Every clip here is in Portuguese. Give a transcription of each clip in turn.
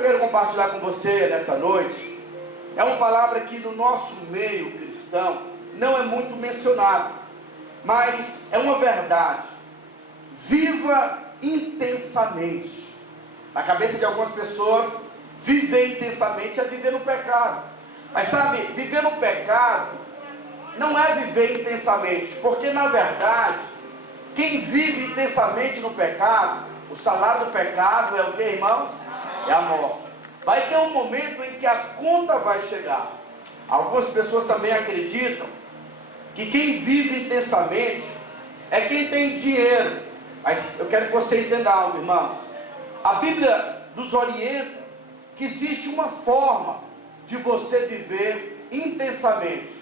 eu quero compartilhar com você nessa noite é uma palavra que no nosso meio cristão não é muito mencionada, mas é uma verdade. Viva intensamente. Na cabeça de algumas pessoas, viver intensamente é viver no pecado. Mas sabe, viver no pecado não é viver intensamente, porque na verdade, quem vive intensamente no pecado, o salário do pecado é o que, irmãos? É a morte. Vai ter um momento em que a conta vai chegar. Algumas pessoas também acreditam que quem vive intensamente é quem tem dinheiro. Mas eu quero que você entenda algo, irmãos. A Bíblia nos orienta que existe uma forma de você viver intensamente.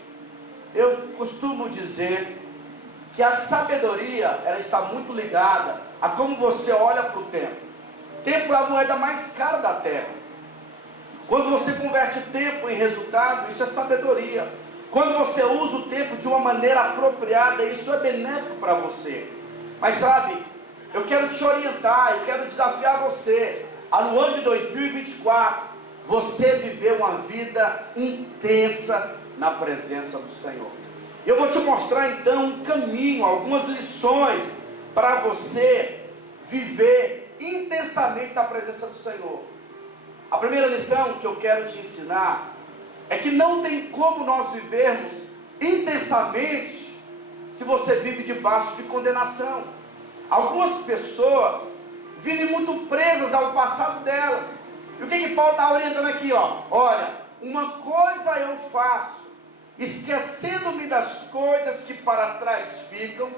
Eu costumo dizer que a sabedoria, ela está muito ligada a como você olha para o tempo. Tempo é a moeda mais cara da terra. Quando você converte tempo em resultado, isso é sabedoria. Quando você usa o tempo de uma maneira apropriada, isso é benéfico para você. Mas sabe, eu quero te orientar, eu quero desafiar você a no ano de 2024, você viver uma vida intensa na presença do Senhor. Eu vou te mostrar então um caminho, algumas lições para você viver intensamente na presença do Senhor. A primeira lição que eu quero te ensinar é que não tem como nós vivermos intensamente se você vive debaixo de condenação. Algumas pessoas vivem muito presas ao passado delas. E o que Paulo está orientando aqui? Olha, uma coisa eu faço, esquecendo-me das coisas que para trás ficam,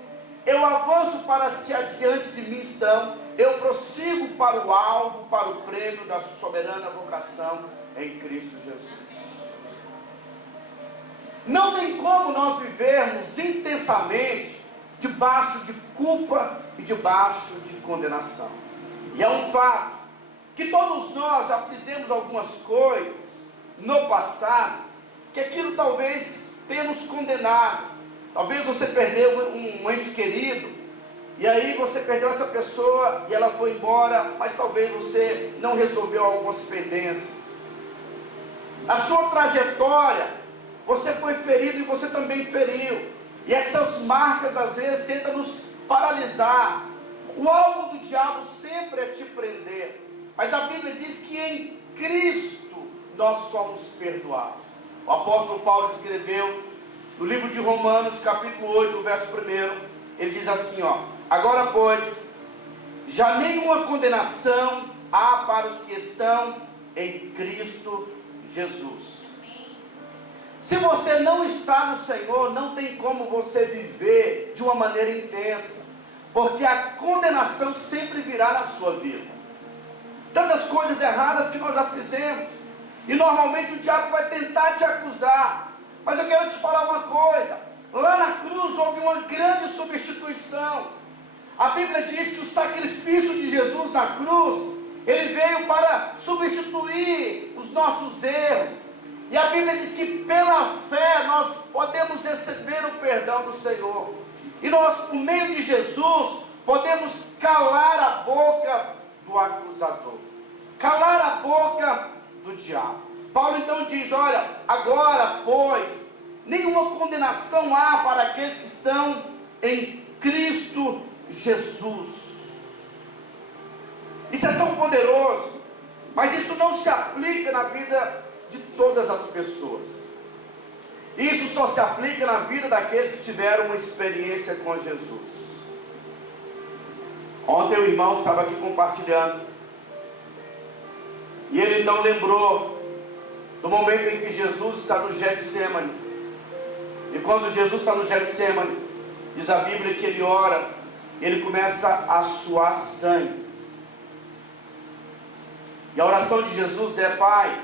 eu avanço para as que adiante de mim estão, eu prossigo para o alvo, para o prêmio da soberana vocação em Cristo Jesus. Não tem como nós vivermos intensamente debaixo de culpa e debaixo de condenação. E é um fato que todos nós já fizemos algumas coisas no passado, que aquilo talvez tenha nos condenado. Talvez você perdeu um ente querido, e aí você perdeu essa pessoa e ela foi embora, mas talvez você não resolveu algumas pendências. Na sua trajetória, você foi ferido e você também feriu. E essas marcas às vezes tentam nos paralisar. O alvo do diabo sempre é te prender. Mas a Bíblia diz que em Cristo nós somos perdoados. O apóstolo Paulo escreveu no livro de Romanos, capítulo 8, verso 1, ele diz assim, agora pois, já nenhuma condenação há para os que estão em Cristo Jesus. Se você não está no Senhor, não tem como você viver de uma maneira intensa, porque a condenação sempre virá na sua vida. Tantas coisas erradas que nós já fizemos, e normalmente o diabo vai tentar te acusar. Mas eu quero te falar uma coisa, lá na cruz houve uma grande substituição. A Bíblia diz que o sacrifício de Jesus na cruz, ele veio para substituir os nossos erros. E a Bíblia diz que pela fé nós podemos receber o perdão do Senhor. E nós, por meio de Jesus, podemos calar a boca do acusador, calar a boca do diabo. Paulo então diz, olha, agora pois, nenhuma condenação há para aqueles que estão em Cristo Jesus. Isso é tão poderoso, mas isso não se aplica na vida de todas as pessoas. Isso só se aplica na vida daqueles que tiveram uma experiência com Jesus. Ontem o irmão estava aqui compartilhando, e ele então lembrou do momento em que Jesus está no Getsêmani. E quando Jesus está no Getsêmani, diz a Bíblia que ele ora, ele começa a suar sangue. E a oração de Jesus é: Pai,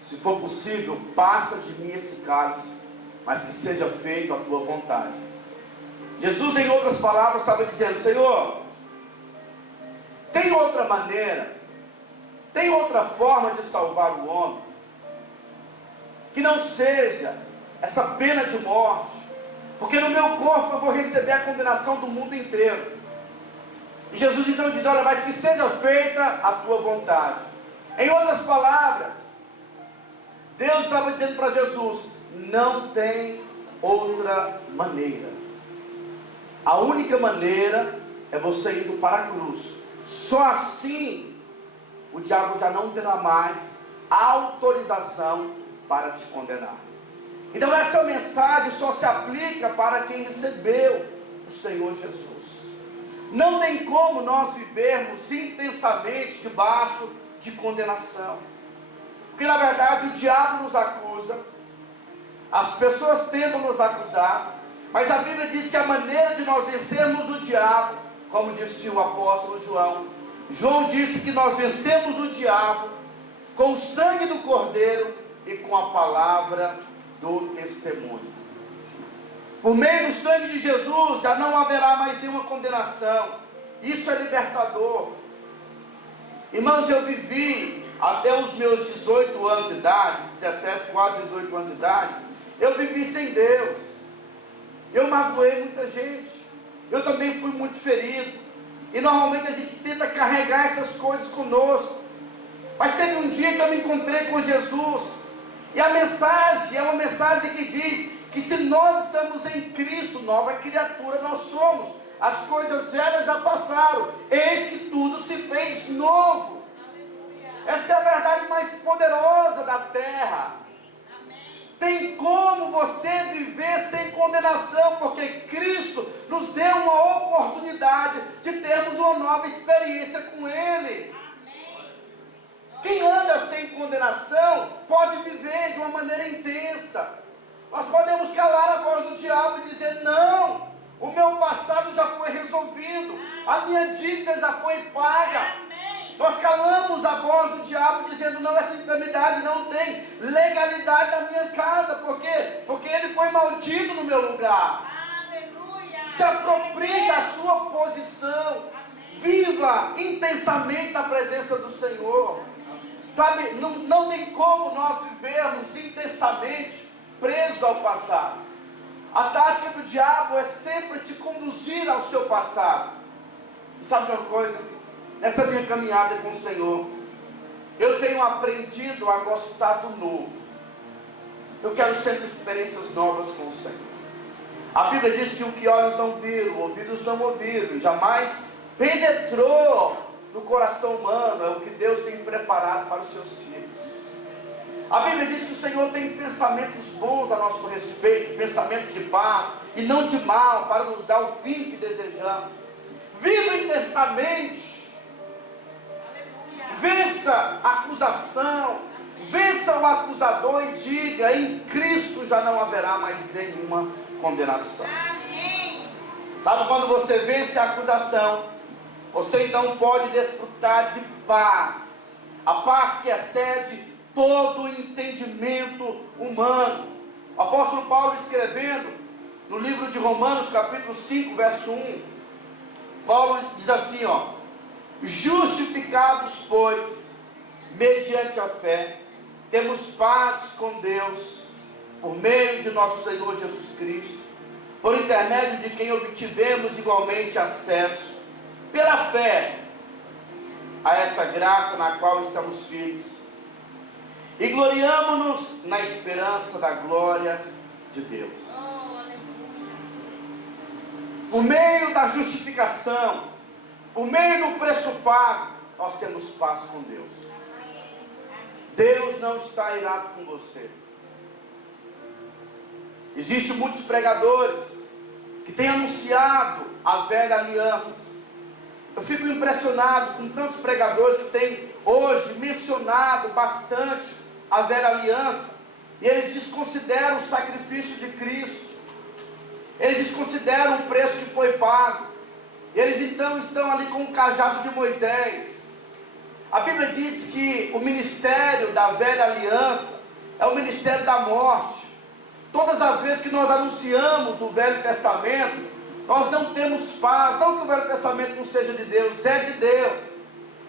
se for possível, passa de mim esse cálice, mas que seja feito a tua vontade. Jesus, em outras palavras, estava dizendo: Senhor, tem outra maneira, tem outra forma de salvar o homem, que não seja essa pena de morte, porque no meu corpo eu vou receber a condenação do mundo inteiro. E Jesus então diz: olha, mas que seja feita a tua vontade. Em outras palavras, Deus estava dizendo para Jesus: não tem outra maneira. A única maneira é você indo para a cruz. Só assim o diabo já não terá mais autorização para te condenar. Então essa mensagem só se aplica para quem recebeu o Senhor Jesus. Não tem como nós vivermos intensamente debaixo de condenação, porque na verdade o diabo nos acusa, as pessoas tentam nos acusar, mas a Bíblia diz que a maneira de nós vencermos o diabo, como disse o apóstolo João disse que nós vencemos o diabo com o sangue do Cordeiro e com a palavra do testemunho. Por meio do sangue de Jesus já não haverá mais nenhuma condenação. Isso é libertador. Irmãos, eu vivi até os meus 18 anos de idade, 17, quase 18 anos de idade, eu vivi sem Deus. Eu magoei muita gente. Eu também fui muito ferido. E normalmente a gente tenta carregar essas coisas conosco. Mas teve um dia que eu me encontrei com Jesus. E a mensagem é uma mensagem que diz que se nós estamos em Cristo, nova criatura nós somos. As coisas velhas já passaram, eis que tudo se fez novo. Essa é a verdade mais poderosa da terra. Tem como você viver sem condenação, porque Cristo nos deu uma oportunidade de termos uma nova experiência com Ele. Quem anda sem condenação pode viver de uma maneira intensa. Nós podemos calar a voz do diabo e dizer: não, o meu passado já foi resolvido, a minha dívida já foi paga. Nós calamos a voz do diabo dizendo: não, essa enfermidade não tem legalidade na minha casa. Por quê? Porque ele foi maldito no meu lugar. Aleluia. Se aproprie da sua posição. Viva intensamente na presença do Senhor. Sabe, não tem como nós vivermos intensamente presos ao passado. A tática do diabo é sempre te conduzir ao seu passado. E sabe uma coisa? Nessa minha caminhada com o Senhor, eu tenho aprendido a gostar do novo. Eu quero sempre experiências novas com o Senhor. A Bíblia diz que o que olhos não viram, ouvidos não ouviram, jamais penetrou no coração humano, é o que Deus tem preparado para os seus filhos. A Bíblia diz que o Senhor tem pensamentos bons a nosso respeito, pensamentos de paz e não de mal, para nos dar o fim que desejamos. Viva intensamente. Vença a acusação, vença o acusador e diga: em Cristo já não haverá mais nenhuma condenação. Amém. Sabe quando você vence a acusação, você então pode desfrutar de paz, a paz que excede todo o entendimento humano. O apóstolo Paulo, escrevendo no livro de Romanos, capítulo 5, verso 1, Paulo diz assim, justificados, pois, mediante a fé, temos paz com Deus, por meio de nosso Senhor Jesus Cristo, por intermédio de quem obtivemos igualmente acesso, pela fé, a essa graça na qual estamos firmes, e gloriamo-nos na esperança da glória de Deus. Por meio da justificação, por meio do preço pago, nós temos paz com Deus. Deus não está irado com você. Existem muitos pregadores que têm anunciado a velha aliança. Eu fico impressionado com tantos pregadores que têm hoje mencionado bastante a velha aliança, e eles desconsideram o sacrifício de Cristo, eles desconsideram o preço que foi pago. Eles então estão ali com o cajado de Moisés. A Bíblia diz que o ministério da velha aliança é o ministério da morte. Todas as vezes que nós anunciamos o Velho Testamento, nós não temos paz. Não que o Velho Testamento não seja de Deus, é de Deus,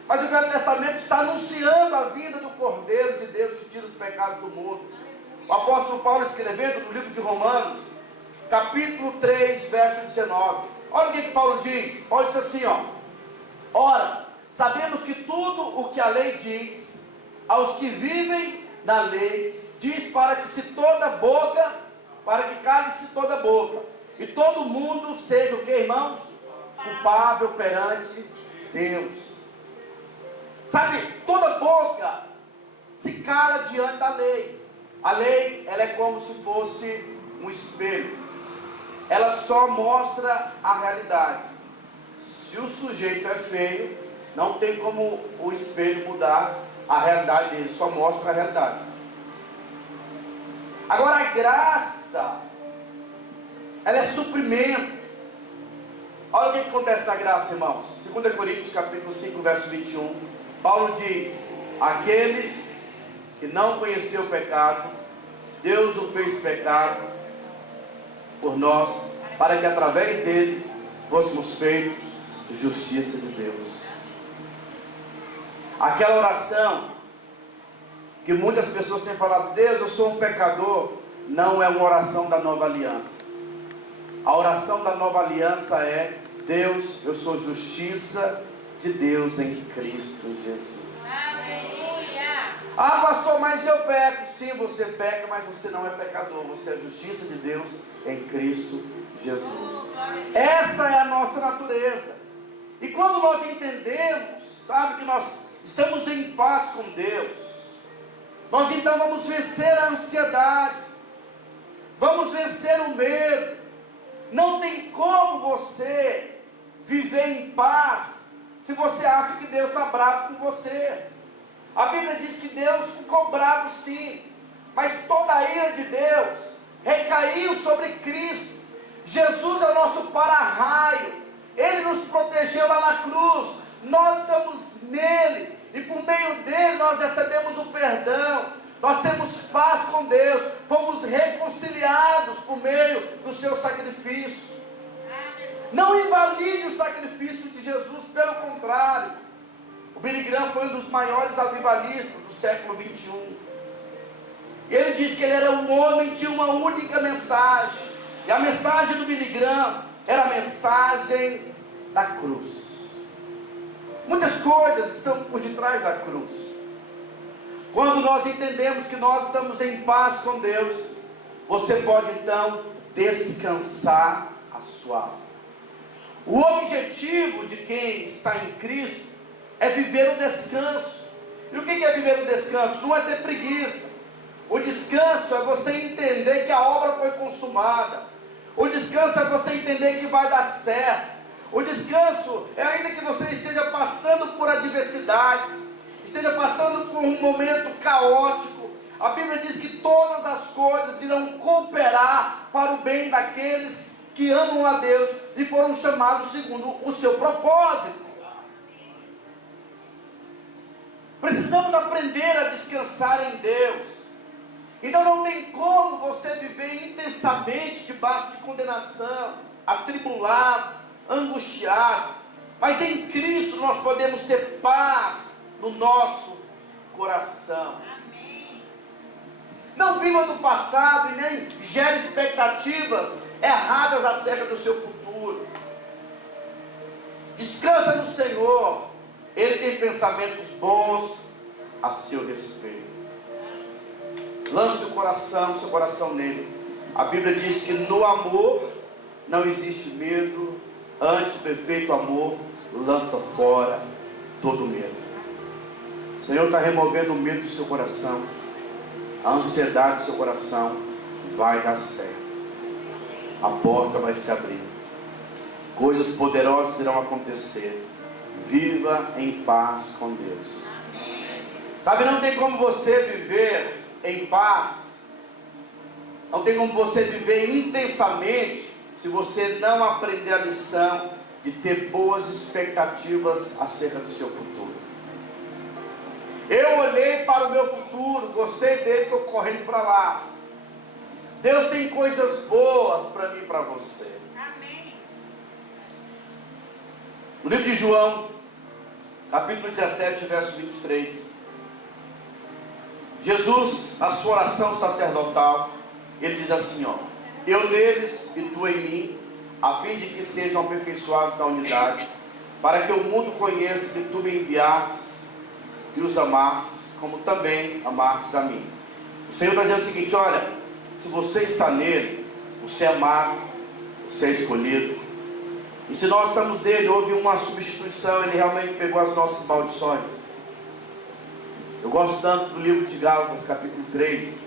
mas o Velho Testamento está anunciando a vinda do Cordeiro de Deus que tira os pecados do mundo. O apóstolo Paulo, escrevendo no livro de Romanos, capítulo 3, verso 19, olha o que Paulo diz. Paulo diz assim, ora, sabemos que tudo o que a lei diz aos que vivem na lei, diz para que cale-se toda boca, e todo mundo seja o que, irmãos? Culpável perante Deus. Sabe, toda boca se cala diante da lei. A lei, ela é como se fosse um espelho. Ela só mostra a realidade. Se o sujeito é feio, não tem como o espelho mudar a realidade dele, só mostra a realidade. Agora a graça, ela é suprimento. Olha o que acontece na graça, irmãos. 2 Coríntios capítulo 5, verso 21. Paulo diz: aquele que não conheceu o pecado, Deus o fez pecado por nós, para que através dele fôssemos feitos justiça de Deus. Aquela oração que muitas pessoas têm falado: Deus, eu sou um pecador, não é uma oração da nova aliança. A oração da nova aliança é: Deus, eu sou justiça de Deus em Cristo Jesus. Aleluia. Ah, pastor, mas eu peco. Sim, você peca, mas você não é pecador. Você é justiça de Deus em Cristo Jesus. Essa é a nossa natureza. E quando nós entendemos, sabe, que nós estamos em paz com Deus, nós então vamos vencer a ansiedade, vamos vencer o medo. Não tem como você viver em paz se você acha que Deus está bravo com você. A Bíblia diz que Deus ficou bravo sim, mas toda a ira de Deus recaiu sobre Cristo. Jesus é o nosso para-raio, Ele nos protegeu lá na cruz, nós estamos nele, e por meio dele nós recebemos o perdão, nós temos paz com Deus, fomos reconciliados por meio do seu sacrifício. Não invalide o sacrifício de Jesus, pelo contrário. O Billy Graham foi um dos maiores avivalistas do século 21. Ele disse que ele era um homem de uma única mensagem, e a mensagem do Billy Graham era a mensagem da cruz. Muitas coisas estão por detrás da cruz. Quando nós entendemos que nós estamos em paz com Deus, você pode então descansar a sua alma. O objetivo de quem está em Cristo é viver o descanso. E o que é viver o descanso? Não é ter preguiça. O descanso é você entender que a obra foi consumada. O descanso é você entender que vai dar certo. O descanso é, ainda que você esteja passando por adversidades, esteja passando por um momento caótico, a Bíblia diz que todas as coisas irão cooperar para o bem daqueles que amam a Deus e foram chamados segundo o seu propósito. Precisamos aprender a descansar em Deus. Então não tem como você viver intensamente debaixo de condenação, atribulado, angustiado, mas em Cristo nós podemos ter paz no nosso coração. Amém. Não viva do passado e nem gere expectativas erradas acerca do seu futuro. Descansa no Senhor, Ele tem pensamentos bons a seu respeito. Lance o seu coração nele. A Bíblia diz que no amor não existe medo, antes o perfeito amor lança fora todo medo. O Senhor está removendo o medo do seu coração, a ansiedade do seu coração. Vai dar certo, a porta vai se abrir, coisas poderosas irão acontecer. Viva em paz com Deus. Sabe, não tem como você viver em paz, não tem como você viver intensamente se você não aprender a lição de ter boas expectativas acerca do seu futuro. Eu olhei para o meu futuro, gostei dele, estou correndo para lá. Deus tem coisas boas para mim e para você. Amém. No livro de João, capítulo 17, verso 23, Jesus, na sua oração sacerdotal, ele diz assim, ó: eu neles e tu em mim, a fim de que sejam aperfeiçoados na unidade, para que o mundo conheça que tu me enviastes e os amastes, como também amastes a mim. O Senhor está dizendo o seguinte: olha, se você está nele, você é amado, você é escolhido. E se nós estamos nele, houve uma substituição, ele realmente pegou as nossas maldições. Eu gosto tanto do livro de Gálatas, capítulo 3,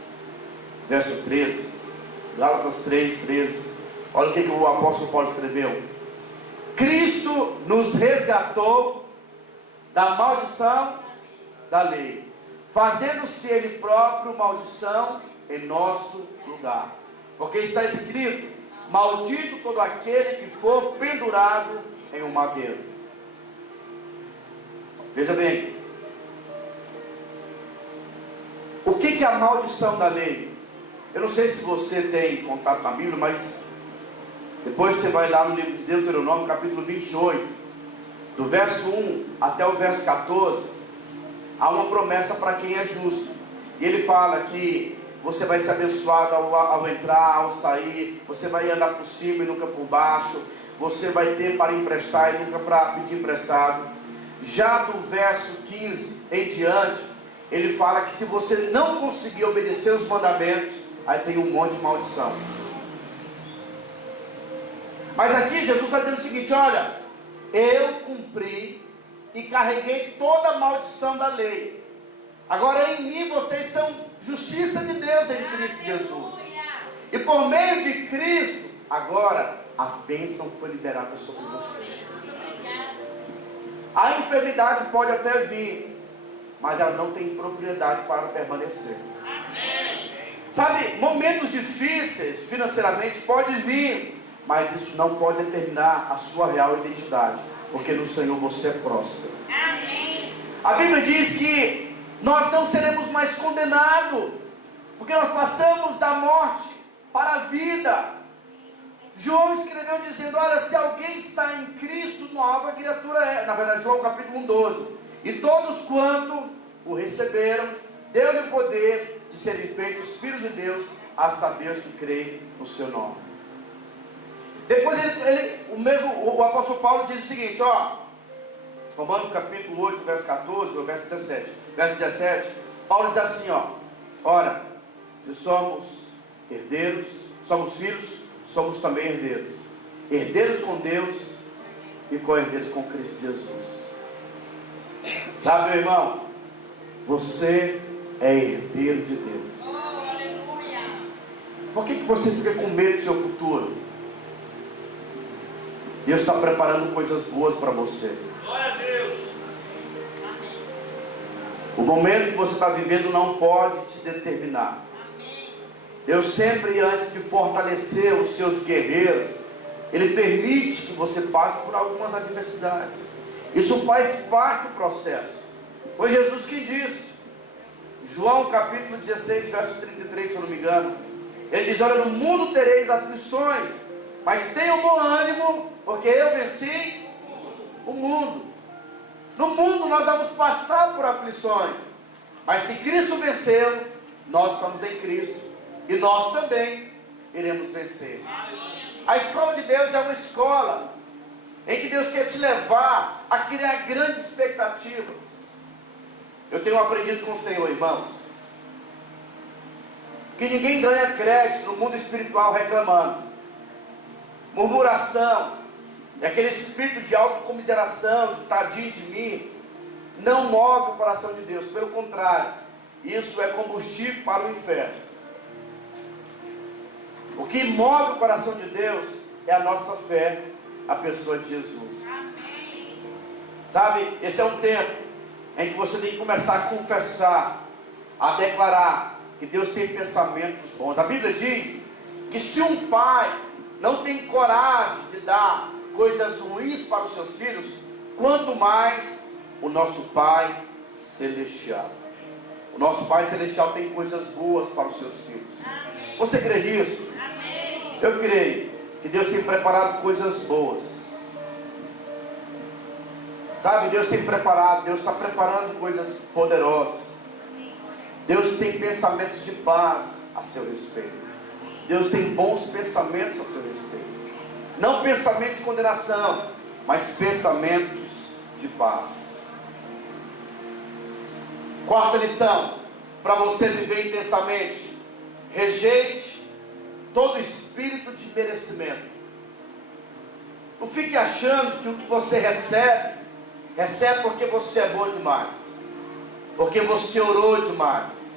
verso 13. Gálatas 3, 13. Olha o que o apóstolo Paulo escreveu: Cristo nos resgatou da maldição da lei, fazendo-se ele próprio maldição em nosso lugar. Porque está escrito: maldito todo aquele que for pendurado em um madeiro. Veja bem, o que é a maldição da lei? Eu não sei se você tem contato com a Bíblia, mas depois você vai lá no livro de Deuteronômio, capítulo 28, do verso 1 até o verso 14, há uma promessa para quem é justo. E ele fala que você vai ser abençoado ao entrar, ao sair, você vai andar por cima e nunca por baixo, você vai ter para emprestar e nunca para pedir emprestado. Já do verso 15 em diante, ele fala que se você não conseguir obedecer os mandamentos, aí tem um monte de maldição. Mas aqui Jesus está dizendo o seguinte: olha, eu cumpri e carreguei toda a maldição da lei. Agora em mim vocês são justiça de Deus em Cristo Jesus. E por meio de Cristo, agora a bênção foi liberada sobre você. A enfermidade pode até vir, mas ela não tem propriedade para permanecer. Sabe, momentos difíceis financeiramente pode vir, mas isso não pode determinar a sua real identidade, porque no Senhor você é próspero. A Bíblia diz que nós não seremos mais condenados, porque nós passamos da morte para a vida. João escreveu dizendo: olha, se alguém está em Cristo, nova criatura é. Na verdade, João capítulo 1, 12. E todos quanto o receberam, deu-lhe o poder de serem feitos filhos de Deus, a saber os que creem no seu nome. Depois o apóstolo Paulo diz o seguinte, ó, Romanos capítulo 8, verso 14, ou verso 17. Verso 17, Paulo diz assim, ó: ora, se somos herdeiros, somos filhos, somos também herdeiros. Herdeiros com Deus e co-herdeiros com Cristo Jesus. Sabe, meu irmão, você é herdeiro de Deus. Por que você fica com medo do seu futuro? Deus está preparando coisas boas para você. Glória a Deus. O momento que você está vivendo não pode te determinar. Deus sempre, antes de fortalecer os seus guerreiros, Ele permite que você passe por algumas adversidades. Isso faz parte do processo. Foi Jesus que disse, João capítulo 16, verso 33, se eu não me engano. Ele diz, olha, no mundo tereis aflições, mas tenham bom ânimo, porque eu venci o mundo. No mundo nós vamos passar por aflições, mas se Cristo venceu, nós somos em Cristo, e nós também iremos vencer. A escola de Deus é uma escola em que Deus quer te levar a criar grandes expectativas. Eu tenho aprendido com o Senhor, irmãos, que ninguém ganha crédito no mundo espiritual reclamando. Murmuração, aquele espírito de autocomiseração, de tadinho de mim, não move o coração de Deus. Pelo contrário, isso é combustível para o inferno. O que move o coração de Deus é a nossa fé, a pessoa de Jesus. Sabe, esse é um tempo em que você tem que começar a confessar, a declarar que Deus tem pensamentos bons. A Bíblia diz que se um pai não tem coragem de dar coisas ruins para os seus filhos, quanto mais o nosso Pai Celestial. O nosso Pai Celestial tem coisas boas para os seus filhos. Amém. Você crê nisso? Amém. Eu creio que Deus tem preparado coisas boas. Sabe, Deus tem preparado, Deus está preparando coisas poderosas. Deus tem pensamentos de paz a seu respeito. Deus tem bons pensamentos a seu respeito. Não pensamento de condenação, mas pensamentos de paz. Quarta lição, para você viver intensamente: rejeite todo espírito de merecimento. Não fique achando que o que você recebe porque você é bom demais, porque você orou demais,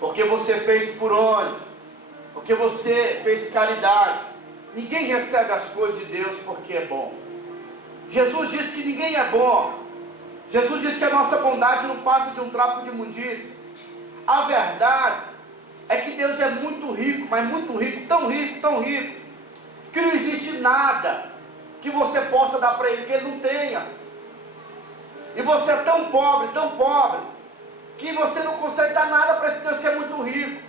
porque você fez por onde, porque você fez caridade. Ninguém recebe as coisas de Deus porque é bom. Jesus disse que ninguém é bom. Jesus disse que a nossa bondade não passa de um trapo de imundícia. A verdade é que Deus é muito rico, mas muito rico, tão rico, que não existe nada que você possa dar para Ele que Ele não tenha. E você é tão pobre, que você não consegue dar nada para esse Deus que é muito rico.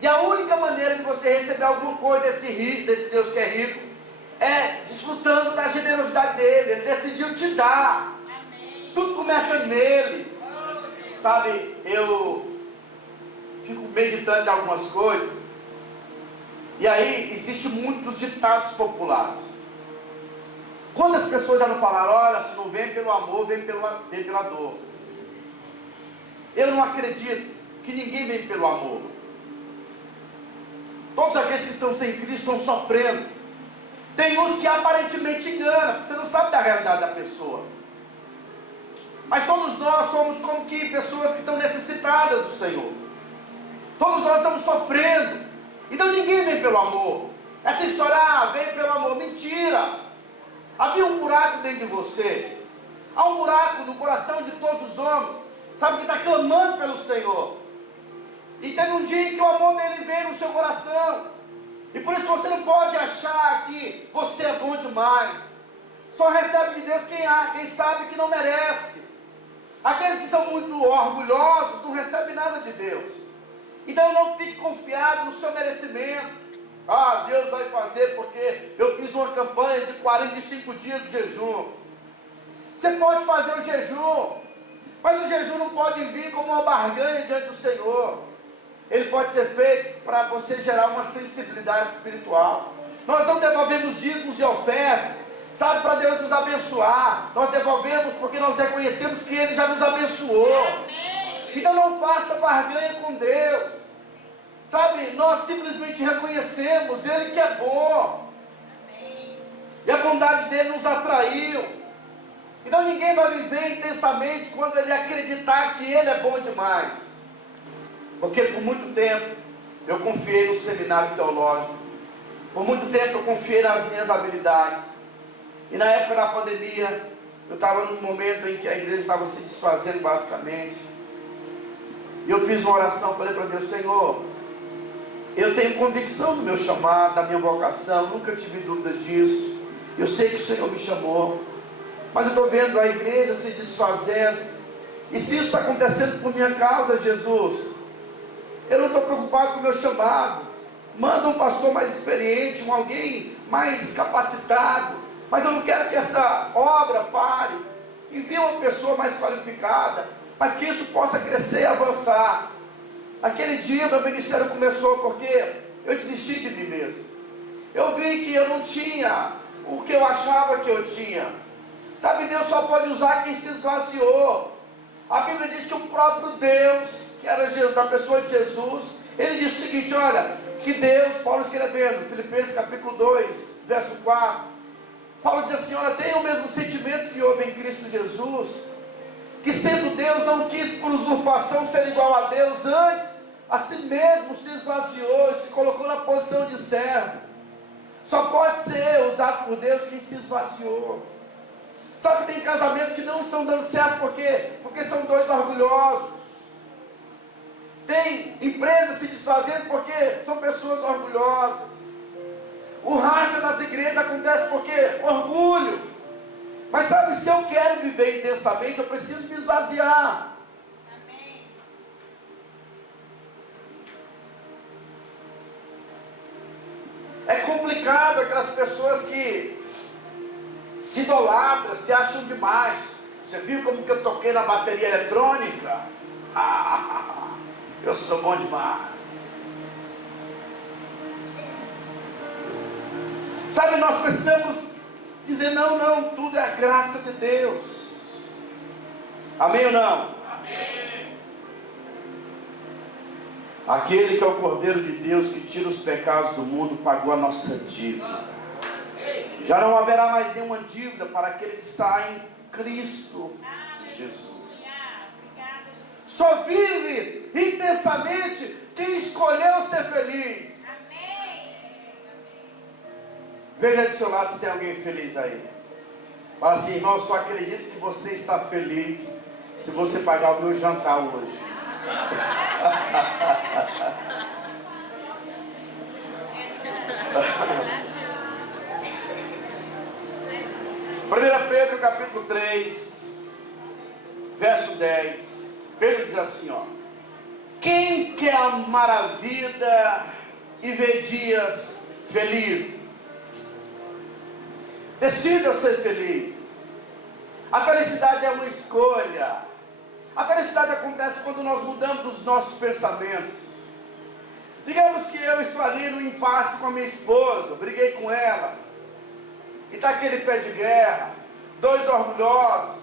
E a única maneira de você receber alguma coisa desse Deus que é rico, é desfrutando da generosidade dele. Ele decidiu te dar. Amém. Tudo começa nele. Sabe, eu fico meditando em algumas coisas, e aí existem muitos ditados populares. Quantas pessoas já não falaram: olha, se não vem pelo amor, vem pela dor. Eu não acredito que ninguém vem pelo amor. Todos aqueles que estão sem Cristo estão sofrendo. Tem uns que aparentemente enganam, porque você não sabe da realidade da pessoa. Mas todos nós somos como que pessoas que estão necessitadas do Senhor. Todos nós estamos sofrendo. Então ninguém vem pelo amor. Essa história, vem pelo amor, mentira. Havia um buraco dentro de você. Há um buraco no coração de todos os homens, sabe, que está clamando pelo Senhor. E teve um dia em que o amor dele veio no seu coração. E por isso você não pode achar que você é bom demais. Só recebe de Deus quem sabe que não merece. Aqueles que são muito orgulhosos não recebem nada de Deus. Então não fique confiado no seu merecimento. Ah, Deus vai fazer porque eu fiz uma campanha de 45 dias de jejum. Você pode fazer o jejum, mas o jejum não pode vir como uma barganha diante do Senhor. Ele pode ser feito para você gerar uma sensibilidade espiritual. Nós não devolvemos dízimos e ofertas, sabe, para Deus nos abençoar. Nós devolvemos porque nós reconhecemos que Ele já nos abençoou. Então não faça barganha com Deus. Sabe, nós simplesmente reconhecemos Ele que é bom. E a bondade dele nos atraiu. Então ninguém vai viver intensamente quando ele acreditar que ele é bom demais. Porque por muito tempo eu confiei no seminário teológico. Por muito tempo eu confiei nas minhas habilidades. E na época da pandemia, eu estava num momento em que a igreja estava se desfazendo basicamente. E eu fiz uma oração, falei para Deus: Senhor, eu tenho convicção do meu chamado, da minha vocação, nunca tive dúvida disso. Eu sei que o Senhor me chamou, mas eu estou vendo a igreja se desfazendo. E se isso está acontecendo por minha causa, Jesus, eu não estou preocupado com o meu chamado. Manda um pastor mais experiente, alguém mais capacitado. Mas eu não quero que essa obra pare. Envia uma pessoa mais qualificada, mas que isso possa crescer e avançar. Aquele dia meu ministério começou porque eu desisti de mim mesmo. Eu vi que eu não tinha o que eu achava que eu tinha. Sabe, Deus só pode usar quem se esvaziou. A Bíblia diz que o próprio Deus, que era Jesus, da pessoa de Jesus, ele disse o seguinte: olha, que Deus, Paulo escrevendo, Filipenses capítulo 2, verso 4, Paulo diz assim: olha, tenha o mesmo sentimento que houve em Cristo Jesus, que sendo Deus não quis por usurpação ser igual a Deus, antes a si mesmo se esvaziou e se colocou na posição de servo. Só pode ser usado por Deus quem se esvaziou. Sabe, tem casamentos que não estão dando certo porque são dois orgulhosos. Tem empresas se desfazendo porque são pessoas orgulhosas. O racha nas igrejas acontece porque orgulho. Mas sabe, se eu quero viver intensamente, eu preciso me esvaziar. Amém. É complicado aquelas pessoas que se idolatram, se acham demais. Você viu como que eu toquei na bateria eletrônica? Eu sou bom demais. Sabe, nós precisamos dizer: não, tudo é a graça de Deus. Amém ou não? Amém. Aquele que é o Cordeiro de Deus, que tira os pecados do mundo, pagou a nossa dívida. Já não haverá mais nenhuma dívida para aquele que está em Cristo Jesus. Só vive intensamente quem escolheu ser feliz. Veja do seu lado se tem alguém feliz aí. Fala assim: irmão, eu só acredito que você está feliz se você pagar o meu jantar hoje. 1 Pedro capítulo 3, verso 10. Pedro diz assim, ó: quem quer amar a vida e ver dias felizes, decida ser feliz. A felicidade é uma escolha. A felicidade acontece quando nós mudamos os nossos pensamentos. Digamos que eu estou ali no impasse com a minha esposa, briguei com ela, e está aquele pé de guerra, dois orgulhosos,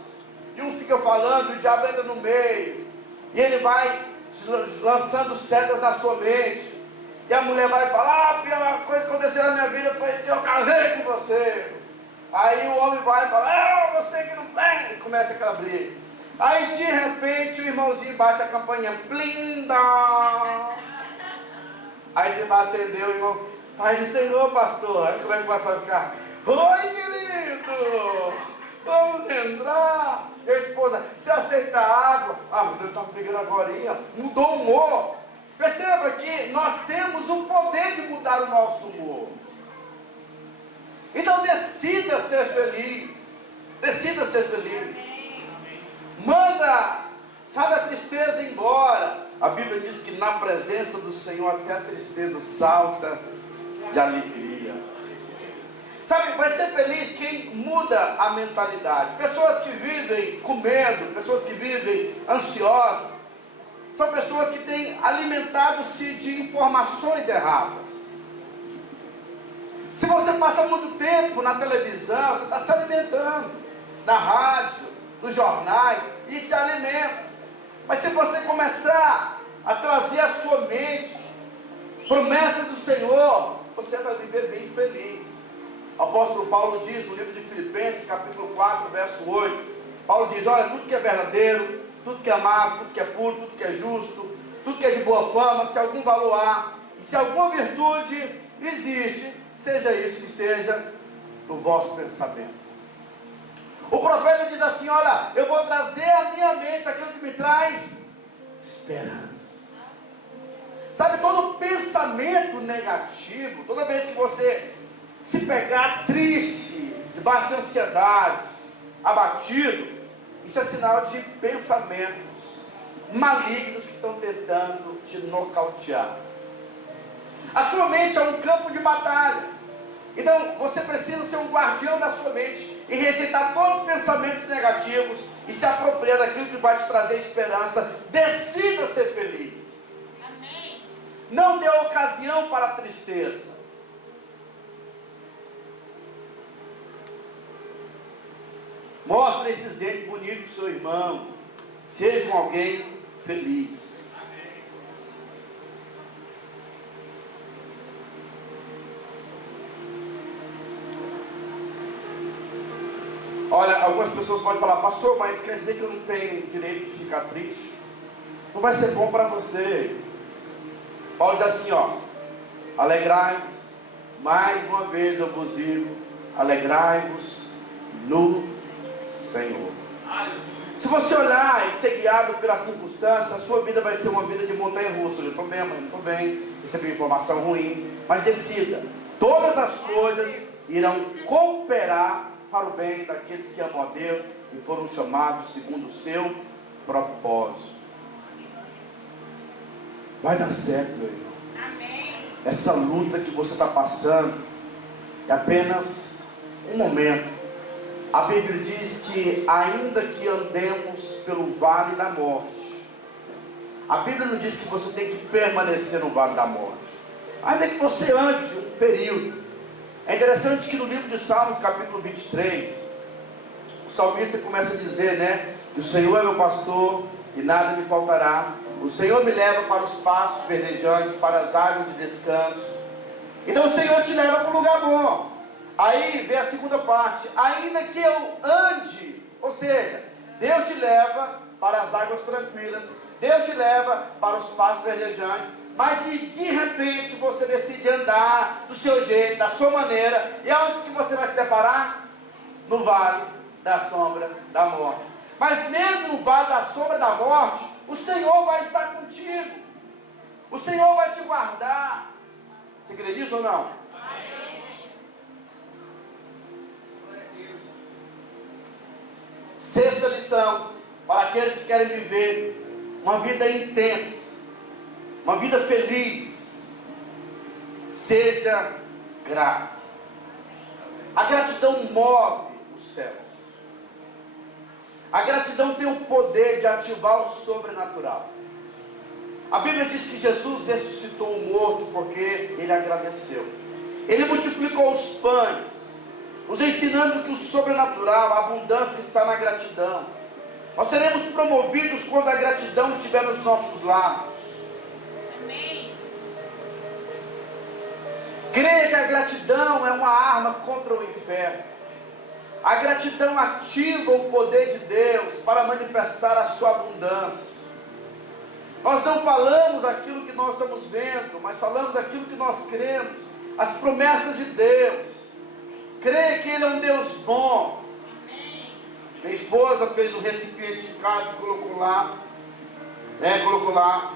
e um fica falando, e o diabo entra no meio, e ele vai lançando setas na sua mente, e a mulher vai falar: a pior coisa que aconteceu na minha vida foi que eu casei com você. Aí o homem vai falar: você que não tem, e começa aquela briga. Aí de repente o irmãozinho bate a campainha, plinda. Aí você vai atender o irmão: paz do Senhor, pastor. Aí como é que o pastor vai ficar? Oi, querido, vamos entrar. E a esposa: você aceita água? Ah, mas ele está pegando agora, mudou o humor. Perceba que nós temos o poder de mudar o nosso humor. Então decida ser feliz. Decida ser feliz. Manda, sabe, a tristeza embora. A Bíblia diz que na presença do Senhor até a tristeza salta de alegria. Sabe, vai ser feliz quem muda a mentalidade. Pessoas que vivem com medo, pessoas que vivem ansiosas, são pessoas que têm alimentado-se de informações erradas. Se você passa muito tempo na televisão, você está se alimentando, na rádio, nos jornais, e se alimenta. Mas se você começar a trazer à sua mente promessas do Senhor, você vai viver bem feliz. O apóstolo Paulo diz no livro de Filipenses, capítulo 4, verso 8, Paulo diz: olha, tudo que é verdadeiro, tudo que é amável, tudo que é puro, tudo que é justo, tudo que é de boa fama, se algum valor há, e se alguma virtude existe, seja isso que esteja no vosso pensamento. O profeta diz assim: olha, eu vou trazer à minha mente aquilo que me traz esperança. Sabe, todo pensamento negativo, toda vez que você se pegar triste, debaixo de ansiedade, abatido, isso é sinal de pensamentos malignos que estão tentando te nocautear. A sua mente é um campo de batalha. Então você precisa ser um guardião da sua mente e rejeitar todos os pensamentos negativos e se apropriar daquilo que vai te trazer esperança. Decida ser feliz. Amém. Não dê ocasião para a tristeza. Mostre esses dentes bonitos para o seu irmão. Seja alguém feliz. Olha, algumas pessoas podem falar: pastor, mas quer dizer que eu não tenho direito de ficar triste? Não vai ser bom para você. Paulo diz assim, ó: alegrai-vos, mais uma vez eu vos digo, alegrai-vos no Senhor. Se você olhar e ser guiado pela circunstância, a sua vida vai ser uma vida de montanha-russa. Eu estou bem, amanhã não estou bem, recebi informação ruim, mas decida, todas as coisas irão cooperar para o bem daqueles que amam a Deus e foram chamados segundo o seu propósito. Vai dar certo, meu irmão. Amém. Essa luta que você está passando é apenas um momento. A Bíblia diz que ainda que andemos pelo vale da morte, a Bíblia não diz que você tem que permanecer no vale da morte. Ainda que você ande um período. É interessante que no livro de Salmos, capítulo 23, o salmista começa a dizer, né, que o Senhor é meu pastor e nada me faltará. O Senhor me leva para os pastos verdejantes, para as águas de descanso. Então o Senhor te leva para um lugar bom. Aí vem a segunda parte: ainda que eu ande, ou seja, Deus te leva para as águas tranquilas, Deus te leva para os pastos verdejantes, mas de repente você decide andar do seu jeito, da sua maneira, e aonde que você vai se deparar? No vale da sombra da morte. Mas mesmo no vale da sombra da morte, o Senhor vai estar contigo, o Senhor vai te guardar. Você crê nisso ou não? Sexta lição, para aqueles que querem viver uma vida intensa, uma vida feliz: seja grato. A gratidão move os céus. A gratidão tem o poder de ativar o sobrenatural. A Bíblia diz que Jesus ressuscitou o morto porque ele agradeceu. Ele multiplicou os pães, nos ensinando que o sobrenatural, a abundância está na gratidão. Nós seremos promovidos quando a gratidão estiver nos nossos lábios. Amém. Creia que a gratidão é uma arma contra o inferno. A gratidão ativa o poder de Deus para manifestar a sua abundância. Nós não falamos aquilo que nós estamos vendo, mas falamos aquilo que nós cremos, as promessas de Deus. Creia que Ele é um Deus bom. Minha esposa fez um recipiente em casa e colocou lá,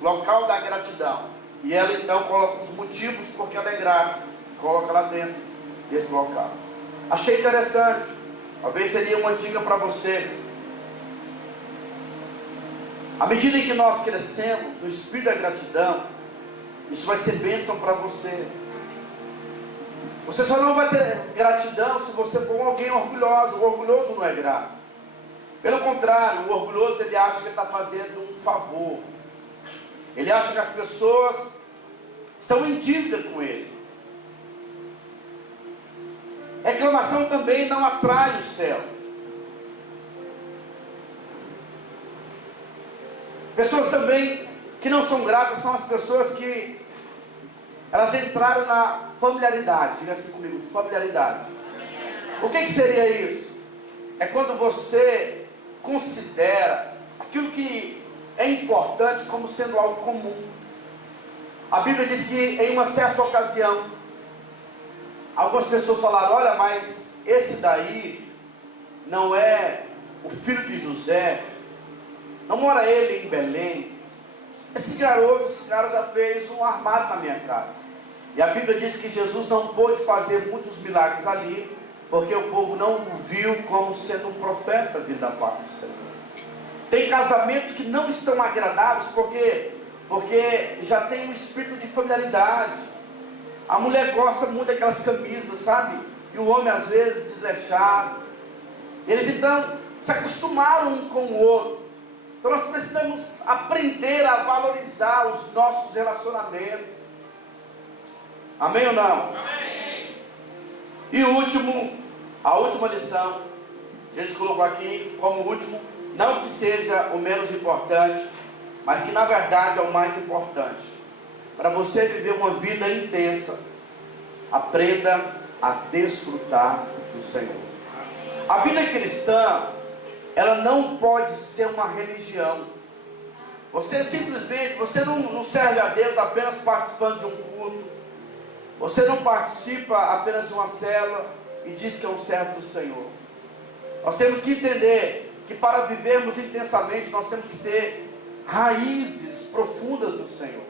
local da gratidão. E ela então coloca os motivos porque ela é grata, coloca lá dentro desse local. Achei interessante, talvez seria uma dica para você. À medida em que nós crescemos no espírito da gratidão, isso vai ser bênção para você. Você só não vai ter gratidão se você for alguém orgulhoso. O orgulhoso não é grato. Pelo contrário, o orgulhoso, ele acha que está fazendo um favor. Ele acha que as pessoas estão em dívida com ele. Reclamação também não atrai o céu. Pessoas também que não são gratas são as pessoas que elas entraram na familiaridade. Diga assim comigo: familiaridade. O que seria isso? É quando você considera aquilo que é importante como sendo algo comum. A Bíblia diz que em uma certa ocasião, algumas pessoas falaram: olha, mas esse daí não é o filho de José? Não mora ele em Belém? Esse cara já fez um armário na minha casa. E a Bíblia diz que Jesus não pôde fazer muitos milagres ali, porque o povo não o viu como sendo um profeta vindo da parte do Senhor. Tem casamentos que não estão agradáveis, porque já tem um espírito de familiaridade. A mulher gosta muito daquelas camisas, sabe? E o homem às vezes desleixado. Eles então se acostumaram um com o outro. Então nós precisamos aprender a valorizar os nossos relacionamentos. Amém ou não? Amém. E a última lição, a gente colocou aqui como último, não que seja o menos importante, mas que na verdade é o mais importante. Para você viver uma vida intensa, aprenda a desfrutar do Senhor. A vida cristã, ela não pode ser uma religião. Você não serve a Deus apenas participando de um culto. Você não participa apenas de uma célula e diz que é um servo do Senhor. Nós temos que entender que para vivermos intensamente, nós temos que ter raízes profundas no Senhor.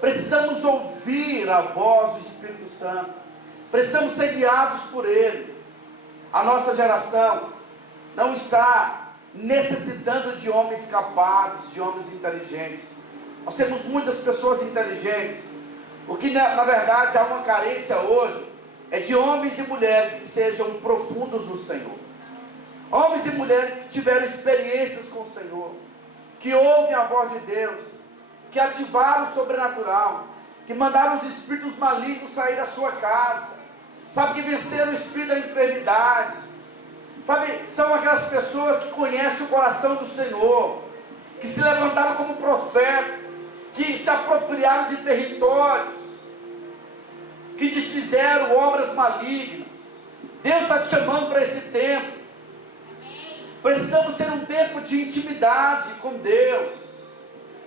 Precisamos ouvir a voz do Espírito Santo. Precisamos ser guiados por Ele. A nossa geração não está necessitando de homens capazes, de homens inteligentes. Nós temos muitas pessoas inteligentes. O que na verdade há uma carência hoje é de homens e mulheres que sejam profundos no Senhor. Homens e mulheres que tiveram experiências com o Senhor, que ouvem a voz de Deus, que ativaram o sobrenatural, que mandaram os espíritos malignos sair da sua casa, sabe, que venceram o espírito da enfermidade, sabe, são aquelas pessoas que conhecem o coração do Senhor, que se levantaram como profeta, que se apropriaram de territórios, que desfizeram obras malignas. Deus está te chamando para esse tempo. Precisamos ter um tempo de intimidade com Deus,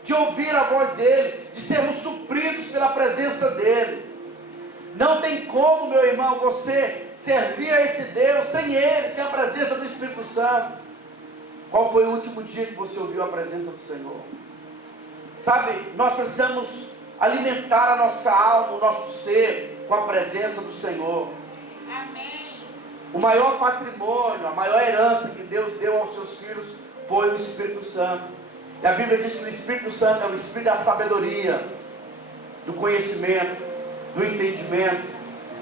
de ouvir a voz dEle, de sermos supridos pela presença dEle. Não tem como, meu irmão, você servir a esse Deus sem Ele, sem a presença do Espírito Santo. Qual foi o último dia que você ouviu a presença do Senhor? Sabe, nós precisamos alimentar a nossa alma, o nosso ser, com a presença do Senhor. Amém. O maior patrimônio, a maior herança que Deus deu aos seus filhos foi o Espírito Santo. E a Bíblia diz que o Espírito Santo é o Espírito da sabedoria, do conhecimento, do entendimento,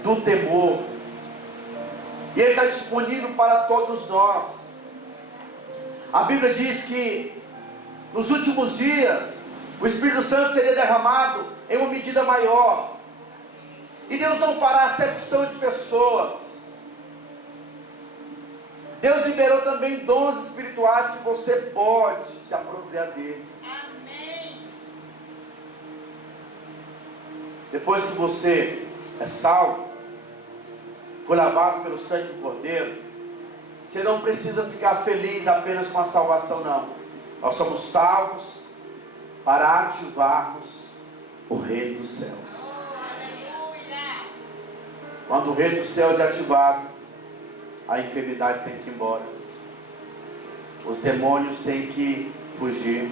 do temor. E Ele está disponível para todos nós. A Bíblia diz que nos últimos dias o Espírito Santo seria derramado em uma medida maior. E Deus não fará acepção de pessoas. Deus liberou também dons espirituais que você pode se apropriar deles. Amém. Depois que você é salvo, foi lavado pelo sangue do Cordeiro, você não precisa ficar feliz apenas com a salvação, não. Nós somos salvos para ativarmos o reino dos céus. Aleluia. Quando o reino dos céus é ativado, a enfermidade tem que ir embora, os demônios têm que fugir.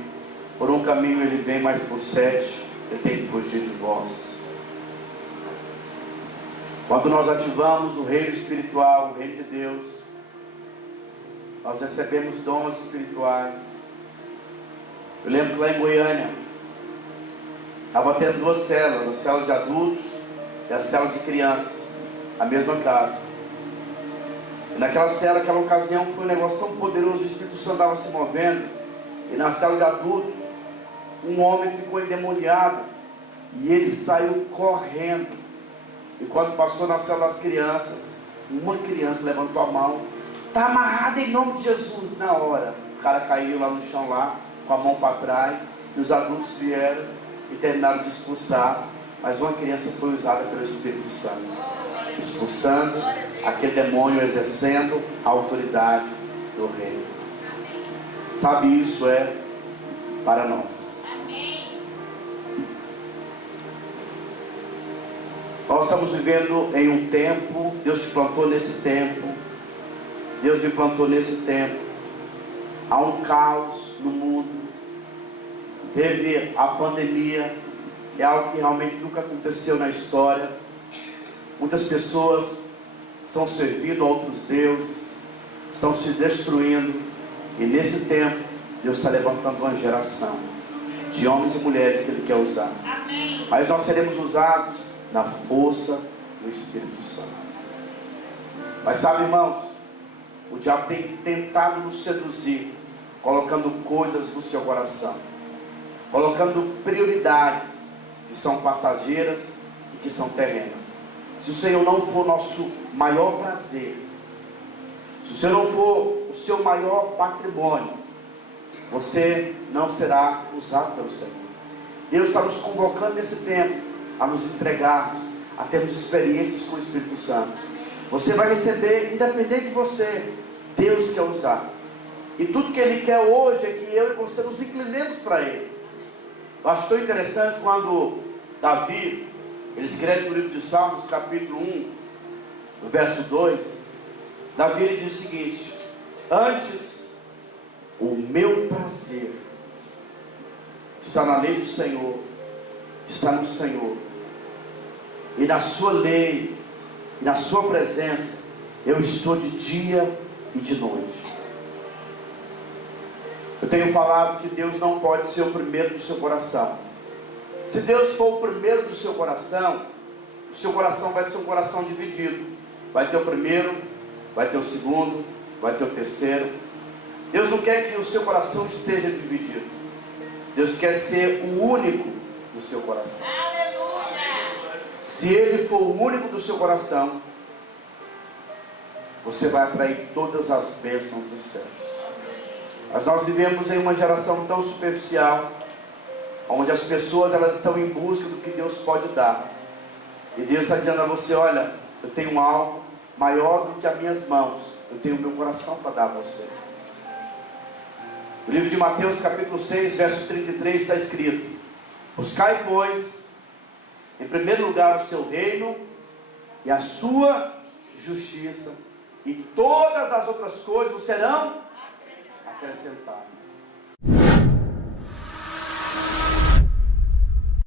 Por um caminho ele vem, mas por 7 ele tem que fugir de vós. Quando nós ativamos o reino espiritual, o reino de Deus, nós recebemos dons espirituais. Eu lembro que lá em Goiânia estava tendo 2 células, a célula de adultos e a célula de crianças, a mesma casa. E naquela célula, naquela ocasião, foi um negócio tão poderoso, o Espírito Santo estava se movendo. E na célula de adultos, um homem ficou endemoniado e ele saiu correndo. E quando passou na célula das crianças, uma criança levantou a mão: está amarrado em nome de Jesus. Na hora, o cara caiu lá no chão, lá, com a mão para trás, e os adultos vieram e terminaram de expulsar. Mas uma criança foi usada pelo Espírito Santo, expulsando aquele demônio, exercendo a autoridade do reino. Sabe, isso é para nós. Amém. Nós estamos vivendo em um tempo, Deus te plantou nesse tempo, Deus me plantou nesse tempo. Há um caos no mundo. Teve a pandemia, que é algo que realmente nunca aconteceu na história. Muitas pessoas estão servindo a outros deuses, estão se destruindo. E nesse tempo, Deus está levantando uma geração de homens e mulheres que Ele quer usar. Amém. Mas nós seremos usados na força do Espírito Santo. Mas sabe, irmãos, o diabo tem tentado nos seduzir, colocando coisas no seu coração, colocando prioridades que são passageiras e que são terrenas. Se o Senhor não for nosso maior prazer, se o Senhor não for o seu maior patrimônio, você não será usado pelo Senhor. Deus está nos convocando nesse tempo a nos entregarmos, a termos experiências com o Espírito Santo. Você vai receber, independente de você, Deus quer usar. E tudo que Ele quer hoje é que eu e você nos inclinemos para Ele. Eu acho tão interessante quando Davi, ele escreve no livro de Salmos, capítulo 1, no verso 2, Davi ele diz o seguinte: antes o meu prazer está na lei do Senhor, está no Senhor, e na sua lei, e na sua presença, eu estou de dia e de noite. Eu tenho falado que Deus não pode ser o primeiro do seu coração. Se Deus for o primeiro do seu coração vai ser um coração dividido. Vai ter o primeiro, vai ter o segundo, vai ter o terceiro. Deus não quer que o seu coração esteja dividido. Deus quer ser o único do seu coração. Aleluia. Se Ele for o único do seu coração, você vai atrair todas as bênçãos dos céus. Mas nós vivemos em uma geração tão superficial, onde as pessoas elas estão em busca do que Deus pode dar. E Deus está dizendo a você: olha, eu tenho algo maior do que as minhas mãos, eu tenho o meu coração para dar a você. No livro de Mateus capítulo 6, verso 33 está escrito: buscai, pois, em primeiro lugar o seu reino e a sua justiça, e todas as outras coisas vos serão acrescentadas.